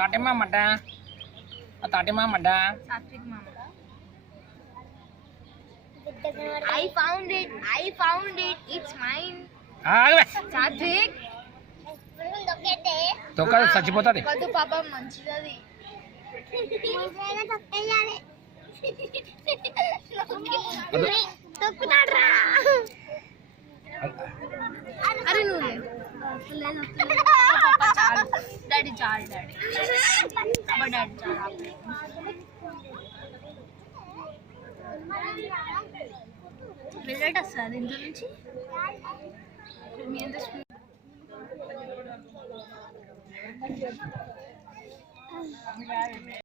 తాటిమా మడ్డ తాటిమా మడ్డ సాత్విక్ మామ. I found it. It's mine. Satvik తొక్క చచ్చిపోతుంది. కదు పాపం మంచిది. అరే నువ్వు డాడీ చాలు డాడీ చాలు రిజల్ట్ వస్తుంది ఇంట్లో నుంచి మీ ఎంత స్పీడ్